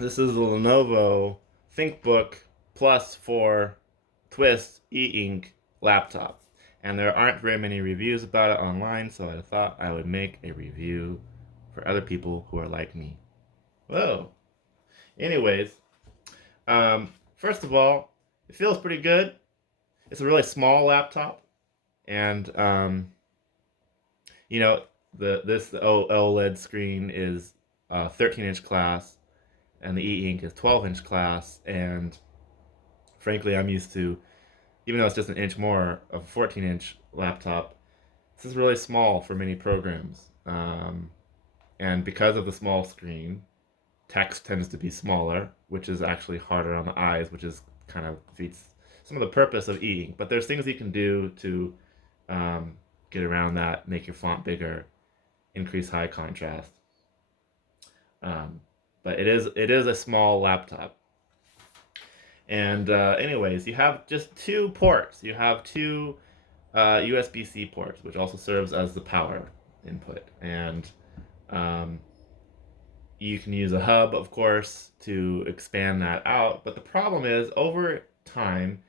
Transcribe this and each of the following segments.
This is the Lenovo Thinkbook Plus 4 Twist e-ink laptop. And there aren't very many reviews about it online, so I thought I would make a review for other people who are like me. Whoa. Anyways, first of all, it feels pretty good. It's a really small laptop, and you know the OLED screen is 13-inch class, and the e-ink is 12-inch class, and frankly, I'm used to, even though it's just an inch more of a 14-inch laptop, this is really small for many programs. And because of the small screen, text tends to be smaller, which is actually harder on the eyes, which is kind of defeats some of the purpose of e-ink. But there's things you can do to get around that, make your font bigger, increase high contrast. Um, but it is a small laptop. And anyways, you have just two ports. You have two USB-C ports, which also serves as the power input. And um, you can use a hub, of course, to expand that out. But the problem is, over time,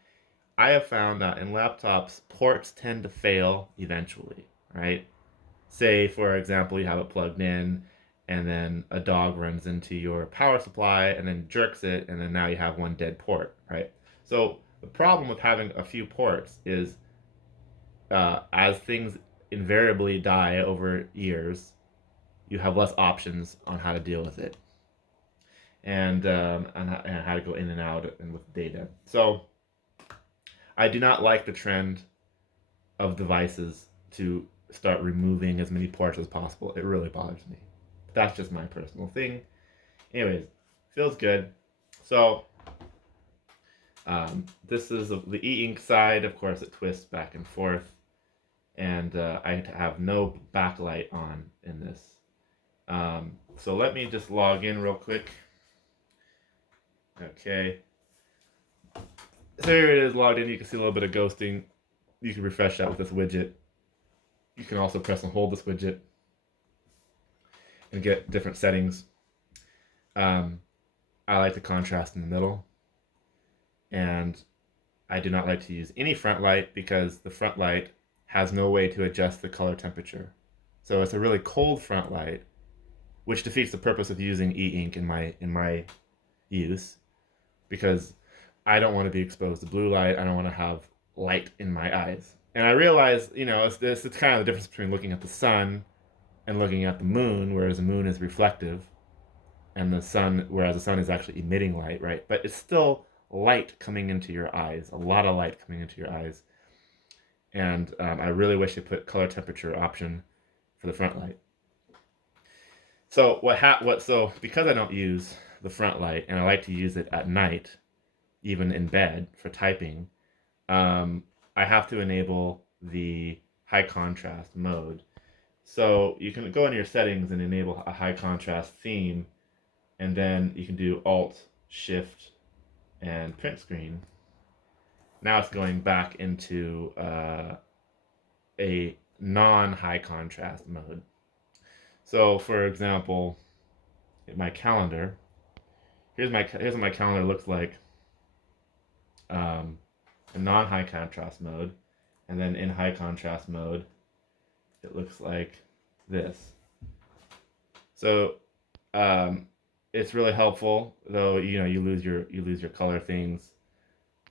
I have found that in laptops, ports tend to fail eventually, right? Say, for example, you have it plugged in, and then a dog runs into your power supply and then jerks it, and then now you have one dead port, right? So the problem with having a few ports is as things invariably die over years, you have less options on how to deal with it, and how to go in and out and with data. So I do not like the trend of devices to start removing as many ports as possible. It really bothers me. That's just my personal thing. Anyways, feels good. So this is the e-ink side. Of course, it twists back and forth, and I have no backlight on in this. So let me just log in real quick. Okay. So here it is logged in. You can see a little bit of ghosting. You can refresh that with this widget. You can also press and hold this widget and get different settings. I like the contrast in the middle, and I do not like to use any front light because the front light has no way to adjust the color temperature. So it's a really cold front light, which defeats the purpose of using e-ink in my use, because I don't want to be exposed to blue light. I don't want to have light in my eyes. And I realize, it's kind of the difference between looking at the sun and looking at the moon, whereas the moon is reflective, and whereas the sun is actually emitting light, right? But it's still light coming into your eyes, a lot of light coming into your eyes. And I really wish they put color temperature option for the front light. So so because I don't use the front light and I like to use it at night, even in bed for typing, I have to enable the high contrast mode. So you can go into your settings and enable a high contrast theme, and then you can do Alt, Shift, and print screen. Now it's going back into a non-high contrast mode. So for example, my calendar, here's what my calendar looks like in non-high contrast mode, and then in high contrast mode, it looks like this. So it's really helpful, though you lose your color things.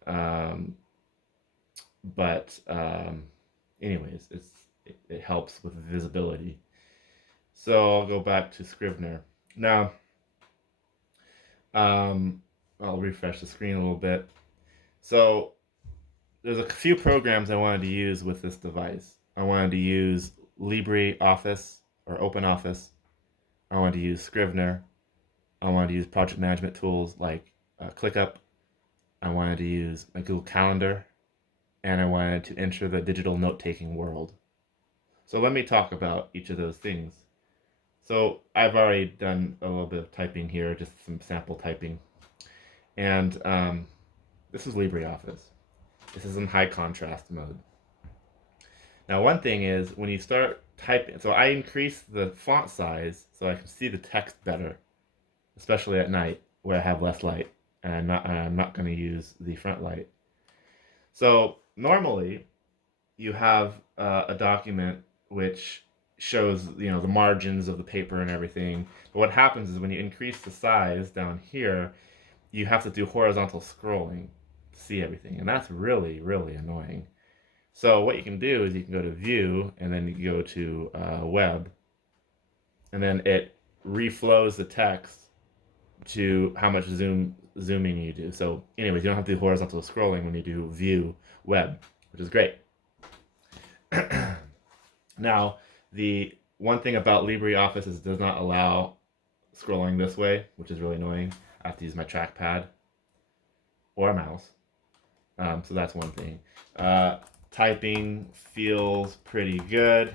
But anyways, it helps with visibility. So I'll go back to Scrivener now. I'll refresh the screen a little bit. So there's a few programs I wanted to use with this device. I wanted to use LibreOffice or OpenOffice. I wanted to use Scrivener. I wanted to use project management tools like ClickUp. I wanted to use my Google Calendar, and I wanted to enter the digital note-taking world. So let me talk about each of those things. So I've already done a little bit of typing here, just some sample typing. And this is LibreOffice. This is in high contrast mode. Now, one thing is when you start typing, so I increase the font size so I can see the text better, especially at night. where I have less light, and I'm not going to use the front light. So normally you have a document which shows the margins of the paper and everything. But what happens is when you increase the size down here, you have to do horizontal scrolling to see everything, and that's really really annoying. So what you can do is you can go to View, and then you go to Web, and then it reflows the text to how much zooming you do. So anyways, you don't have to do horizontal scrolling when you do View Web, which is great. Now, the one thing about LibreOffice is it does not allow scrolling this way, which is really annoying. I have to use my trackpad or a mouse. So that's one thing. Typing feels pretty good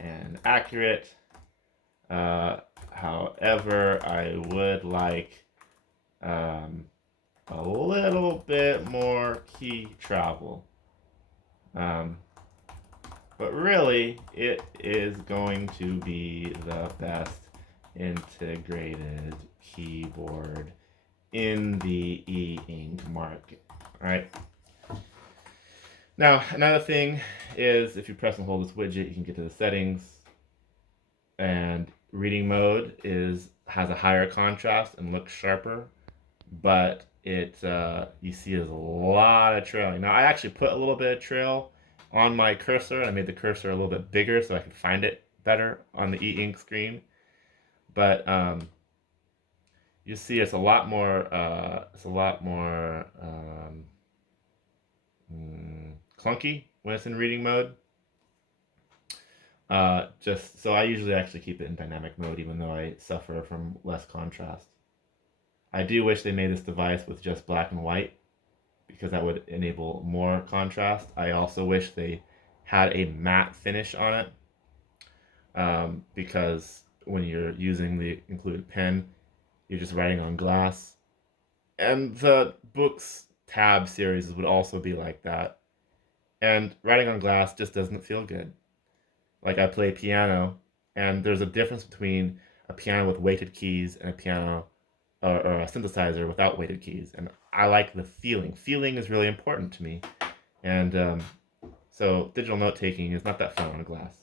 and accurate. However, I would like a little bit more key travel. But really, it is going to be the best integrated keyboard in the e-ink market. All right. Now, another thing is if you press and hold this widget, you can get to the settings. And reading mode has a higher contrast and looks sharper, but you see there's a lot of trailing. Now, I actually put a little bit of trail on my cursor. I made the cursor a little bit bigger so I could find it better on the e-ink screen. But you see it's a lot more clunky when it's in reading mode. Just so I usually actually keep it in dynamic mode, even though I suffer from less contrast. I do wish they made this device with just black and white, because that would enable more contrast. I also wish they had a matte finish on it, because when you're using the included pen, you're just writing on glass. And the books tab series would also be like that. And writing on glass just doesn't feel good. Like I play piano, and there's a difference between a piano with weighted keys and a piano or a synthesizer without weighted keys. And I like the feeling. Feeling is really important to me. And so digital note taking is not that fun on a glass.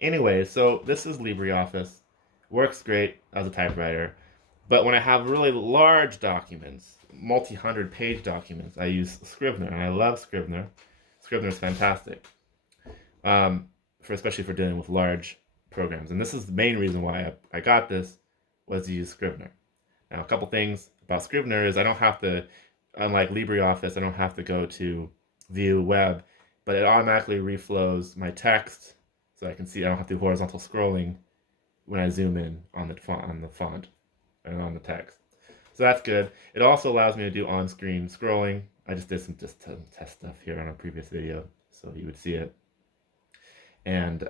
Anyway, so this is LibreOffice. Works great as a typewriter. But when I have really large documents, multi-hundred page documents, I use Scrivener. And I love Scrivener. Scrivener is fantastic. Especially for dealing with large programs. And this is the main reason why I got this, was to use Scrivener. Now, a couple things about Scrivener is I don't have to, unlike LibreOffice, I don't have to go to View Web, but it automatically reflows my text, so I can see I don't have to do horizontal scrolling when I zoom in on the font and on the text. So that's good. It also allows me to do on-screen scrolling. I just did some test stuff here on a previous video, so you would see it. And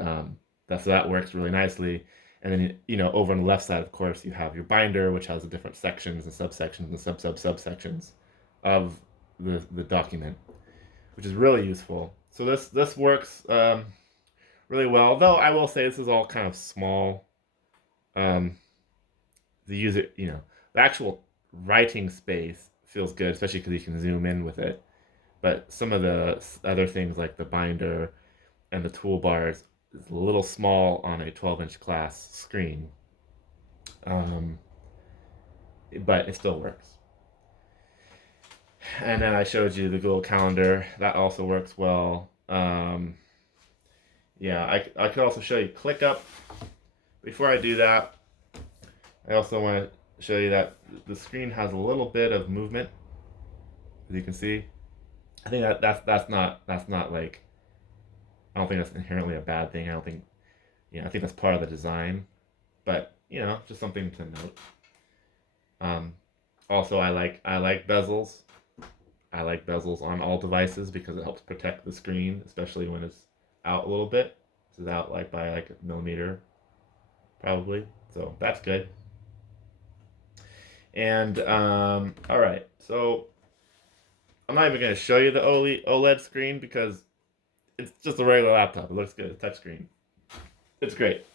that works really nicely. And then, over on the left side, of course, you have your binder, which has the different sections and subsections and subsections of the document, which is really useful. So this works really well. Though I will say this is all kind of small. The user, the actual writing space feels good, especially because you can zoom in with it. But some of the other things like the binder and the toolbars is a little small on a 12-inch class screen, but it still works. And then I showed you the Google Calendar. That also works well. Yeah, I could also show you ClickUp. Before I do that, I also want to show you that the screen has a little bit of movement, as you can see. I think that's not like, I don't think that's inherently a bad thing. I don't think, I think that's part of the design, but just something to note. Also, I like bezels. I like bezels on all devices because it helps protect the screen, especially when it's out a little bit. This is out like by like a millimeter, probably. So that's good. And all right, so I'm not even going to show you the OLED screen because it's just a regular laptop. It looks good. It's touchscreen. It's great.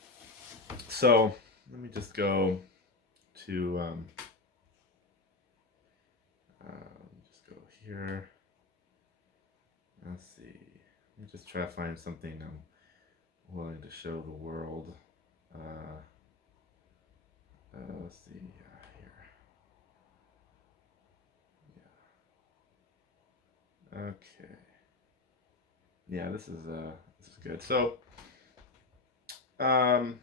So let me just go to here. Let's see. Let me just try to find something I'm willing to show the world. Let's see here. Yeah. Okay. Yeah, this is good. So, um,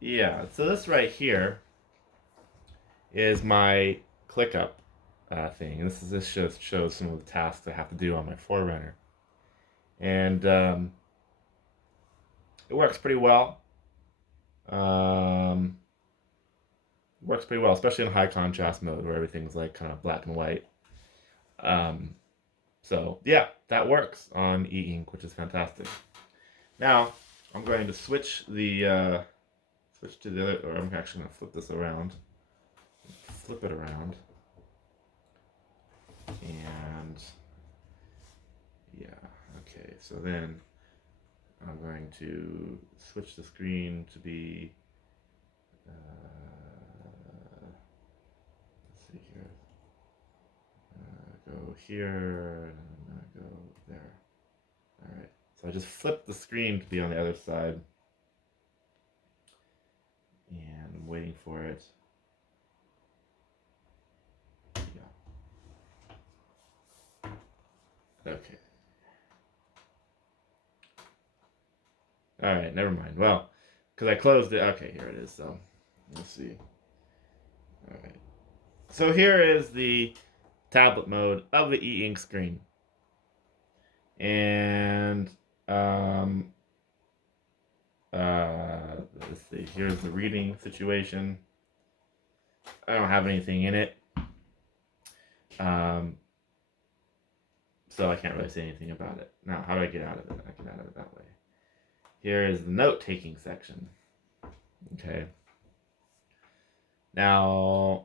yeah. So this right here is my ClickUp thing. This shows some of the tasks I have to do on my Forerunner, and it works pretty well. Works pretty well, especially in high contrast mode where everything's like kind of black and white. Um, so yeah, that works on E-Ink, which is fantastic. Now I'm going to switch the switch to the other, or I'm actually going to flip this around, flip it around, and yeah, okay. So then I'm going to switch the screen to be. Let's see here. Go here and go there. All right. So I just flipped the screen to be on the other side, and I'm waiting for it. Yeah. Okay. All right. Never mind. Well, because I closed it. Okay, here it is. So let's see. All right. So here is the tablet mode of the E-Ink screen. And let's see, here's the reading situation. I don't have anything in it. So I can't really say anything about it. Now, how do I get out of it? I get out of it that way. Here is the note-taking section. Okay. Now,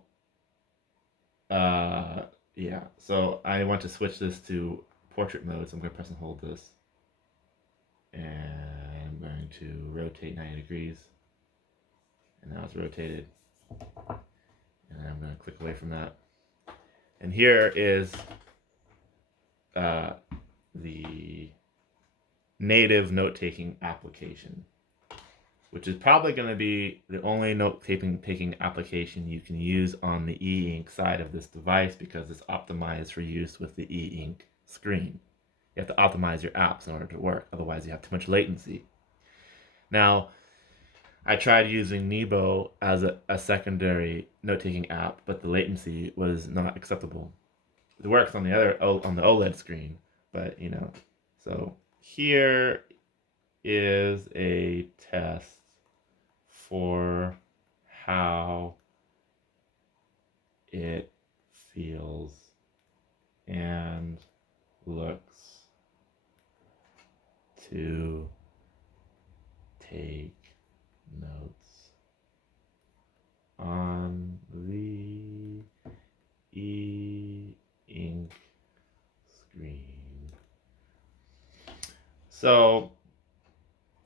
yeah, so I want to switch this to portrait mode, so I'm going to press and hold this. And I'm going to rotate 90 degrees. And now it's rotated. And then I'm going to click away from that. And here is the native note-taking application, which is probably going to be the only note-taking application you can use on the E-Ink side of this device, because it's optimized for use with the E-Ink screen. You have to optimize your apps in order to work, otherwise you have too much latency. Now, I tried using Nebo as a secondary note-taking app, but the latency was not acceptable. It works on the OLED screen, but you know. So here is a test for how it feels and looks to take notes on the E-Ink screen. So,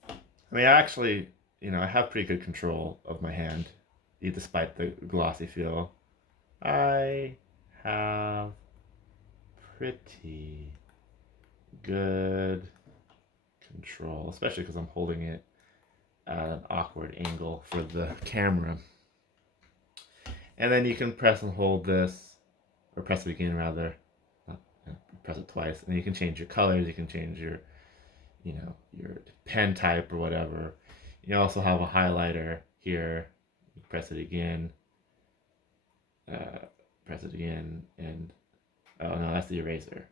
I mean, actually, you know, I have pretty good control of my hand, despite the glossy feel. I have pretty good control, especially because I'm holding it at an awkward angle for the camera. And then you can press and hold this, or press it again rather. Press it twice, and you can change your colors. You can change your, you know, your pen type or whatever. You also have a highlighter here. You press it again. Press it again, and oh no, that's the eraser.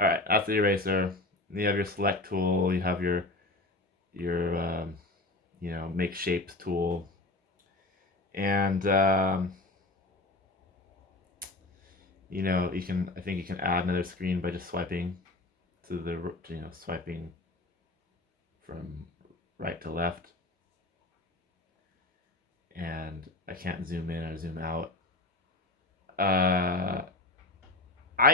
All right, that's the eraser. And you have your select tool. You have your you know, make shapes tool, and you know, I think you can add another screen by just swiping to the, you know, swiping from right to left. And I can't zoom in or zoom out. I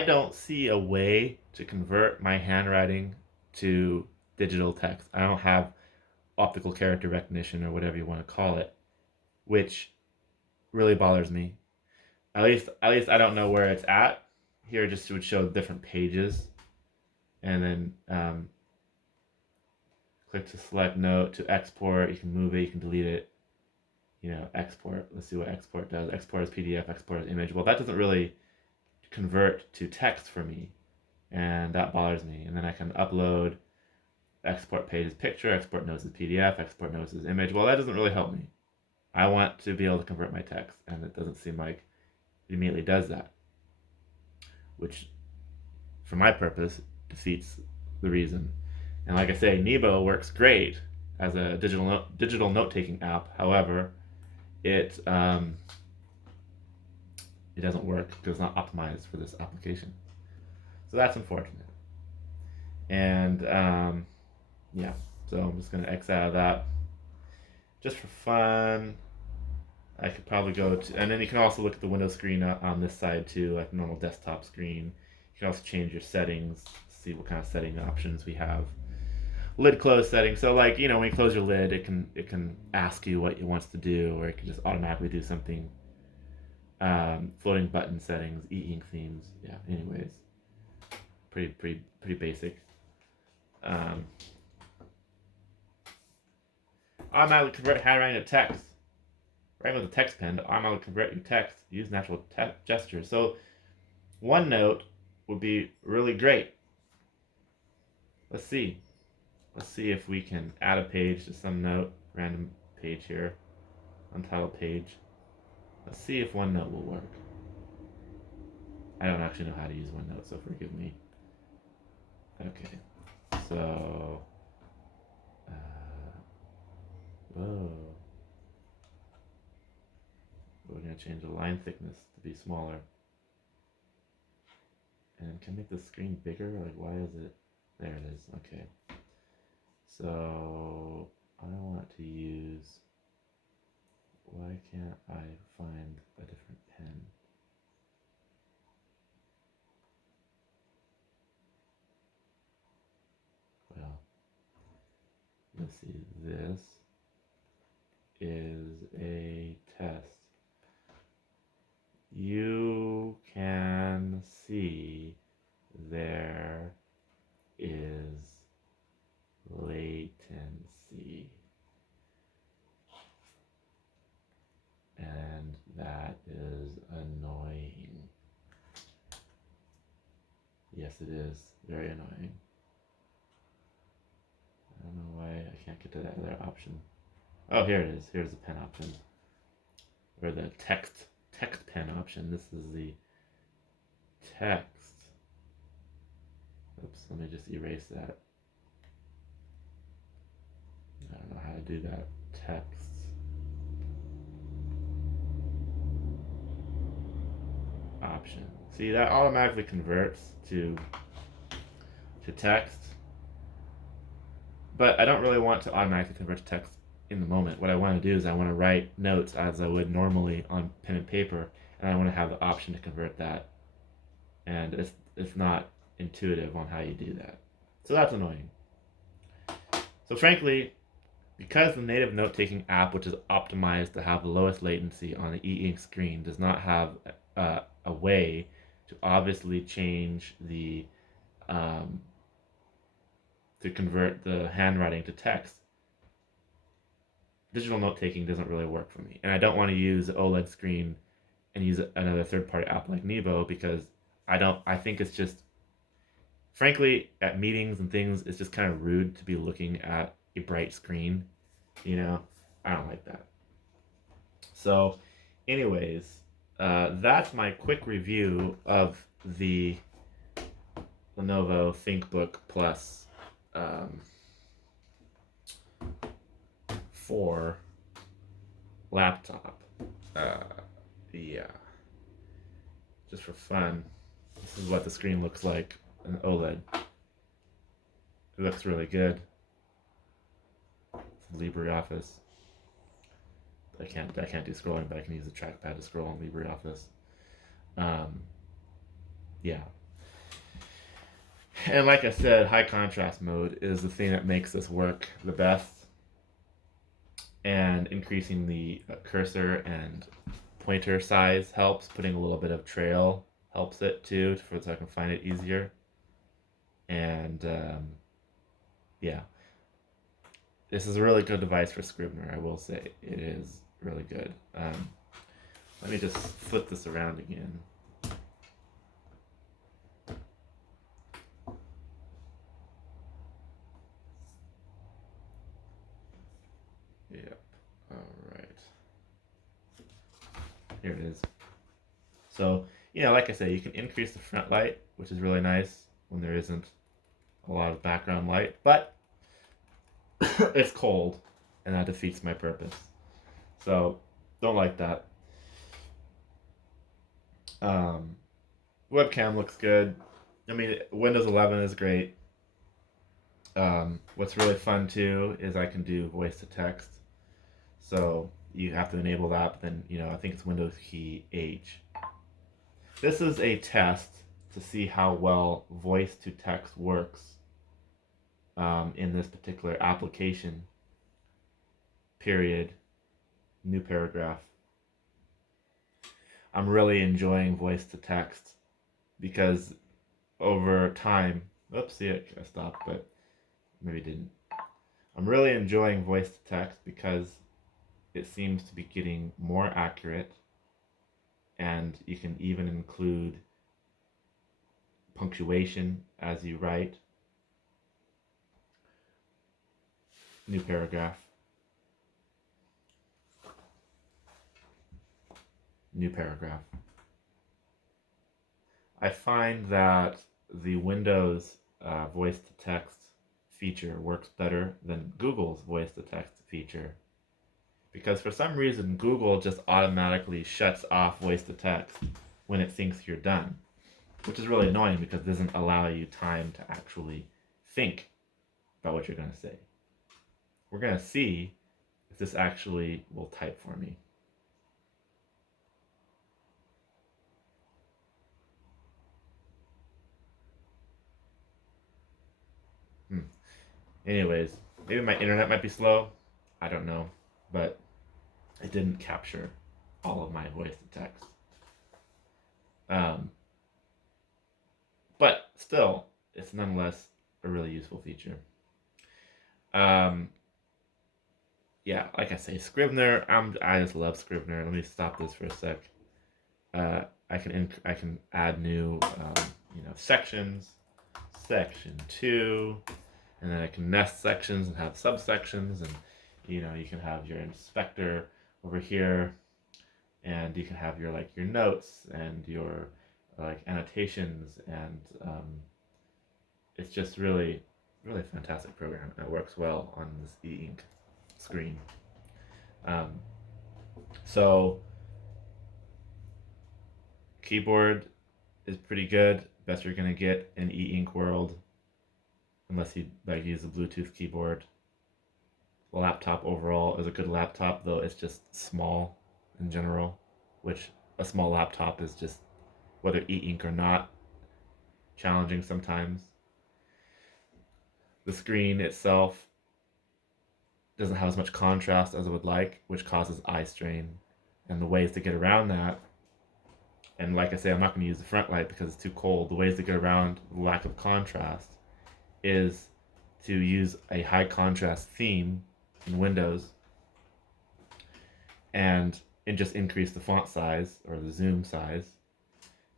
don't see a way to convert my handwriting to digital text. I don't have optical character recognition or whatever you want to call it, which really bothers me. At least I don't know where it's at. Here it just would show different pages, and then click to select note to export. You can move it, you can delete it. Export. Let's see what export does. Export as PDF, export as image. Well, that doesn't really convert to text for me, and that bothers me. And then I can upload, export page as picture, export notes as PDF, export notes as image. Well, that doesn't really help me. I want to be able to convert my text, and it doesn't seem like it immediately does that, which, for my purpose, defeats the reason. And like I say, Nebo works great as a digital note-taking app. However, it doesn't work because it's not optimized for this application. So that's unfortunate. And yeah, so I'm just going to X out of that. Just for fun, I could probably go to, and then you can also look at the window screen on this side too, like normal desktop screen. You can also change your settings, see what kind of setting options we have. Lid close setting. So like, when you close your lid, it can ask you what it wants to do, or it can just automatically do something. Floating button settings, Eink themes. Yeah. Anyways, pretty basic. Automatically convert handwriting to text. Writing with a text pen to automatically convert your text. Use natural gestures. So OneNote would be really great. Let's see if we can add a page to some note, random page here, untitled page. Let's see if OneNote will work. I don't actually know how to use OneNote, so forgive me. Okay, so, whoa. We're gonna change the line thickness to be smaller. And can I make the screen bigger? Like, why is it? There it is, okay. So, I want to use, why can't I find a different pen? Well, let's see, this is a test. You can see there is latency, and that is annoying. Yes, it is very annoying. I don't know why I can't get to that other option. Oh, here it is. Here's the pen option, or the text pen option. This is the text. Oops, let me just erase that. I don't know how to do that. Text. Option. See, that automatically converts to text. But I don't really want to automatically convert to text in the moment. What I want to do is I want to write notes as I would normally on pen and paper, and I want to have the option to convert that. And it's not intuitive on how you do that. So that's annoying. So frankly, because the native note-taking app, which is optimized to have the lowest latency on the e-ink screen, does not have a way to obviously change the to convert the handwriting to text, digital note-taking doesn't really work for me. And I don't want to use the OLED screen and use another third-party app like Nebo, because I think it's just, frankly, at meetings and things, it's just kind of rude to be looking at a bright screen. I don't like that. So, anyways, that's my quick review of the Lenovo Thinkbook Plus 4 laptop. Yeah. Just for fun, this is what the screen looks like in OLED. It looks really good. It's LibreOffice. I can't do scrolling, but I can use the trackpad to scroll on LibreOffice. Yeah. And like I said, high contrast mode is the thing that makes this work the best. And increasing the cursor and pointer size helps. Putting a little bit of trail helps it too, so I can find it easier. And yeah, this is a really good device for Scrivener. I will say it is really good. Let me just flip this around again. Yep. All right. Here it is. So, like I say, you can increase the front light, which is really nice when there isn't a lot of background light, but it's cold, and that defeats my purpose. So, don't like that. Webcam looks good. I mean, Windows 11 is great. What's really fun too is I can do voice to text. So you have to enable that, but then, I think it's Windows key H. This is a test to see how well voice to text works in this particular application. Period. New paragraph. I'm really enjoying voice to text because over time, oops, see it, I stopped, but maybe didn't. I'm really enjoying voice to text because it seems to be getting more accurate, and you can even include punctuation as you write. New paragraph. New paragraph. I find that the Windows voice to text feature works better than Google's voice to text feature, because for some reason Google just automatically shuts off voice to text when it thinks you're done, which is really annoying because it doesn't allow you time to actually think about what you're going to say. We're going to see if this actually will type for me. Anyways, maybe my internet might be slow. I don't know. But it didn't capture all of my voice to text. But still, it's nonetheless a really useful feature. Yeah, like I say, Scrivener. I just love Scrivener. Let me stop this for a sec. I can add new sections. Section 2, and then I can nest sections and have subsections, and you can have your inspector over here, and you can have your notes and your annotations, and it's just really fantastic program. It works well on this Eink screen. So keyboard is pretty good. Best you're gonna get in Eink world, unless you use a Bluetooth keyboard. Laptop overall is a good laptop, though it's just small in general, which a small laptop is just, whether E-Ink or not, challenging sometimes. The screen itself doesn't have as much contrast as I would like, which causes eye strain. And the ways to get around that, and like I say, I'm not going to use the front light because it's too cold. The ways to get around the lack of contrast is to use a high contrast theme in Windows and just increase the font size or the zoom size.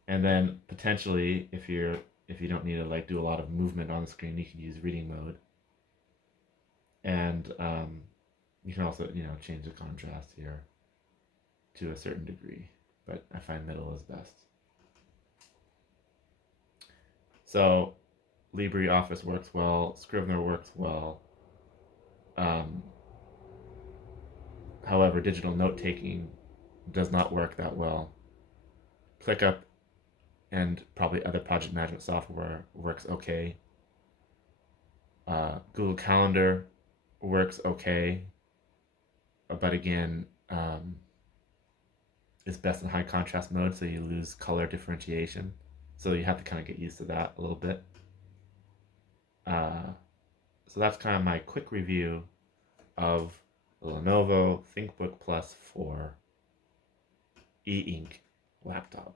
And then potentially, if you don't need to do a lot of movement on the screen, you can use reading mode. And you can also change the contrast here to a certain degree, but I find middle is best. So LibreOffice works well, Scrivener works well. However, digital note-taking does not work that well. ClickUp and probably other project management software works okay. Google Calendar works okay, but again, it's best in high contrast mode, so you lose color differentiation. So you have to kind of get used to that a little bit. So that's kind of my quick review of the Lenovo Thinkbook Plus 4 e-ink laptop.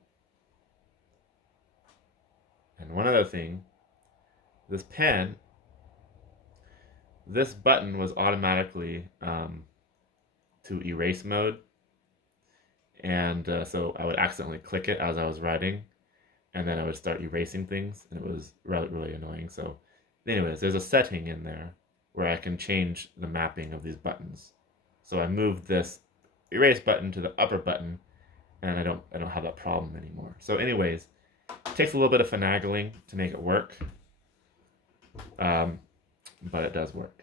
And one other thing, this pen, this button was automatically to erase mode, and so I would accidentally click it as I was writing, and then I would start erasing things, and it was really, really annoying. So anyways, there's a setting in there where I can change the mapping of these buttons. So I moved this erase button to the upper button, and I don't have that problem anymore. So anyways, it takes a little bit of finagling to make it work, but it does work.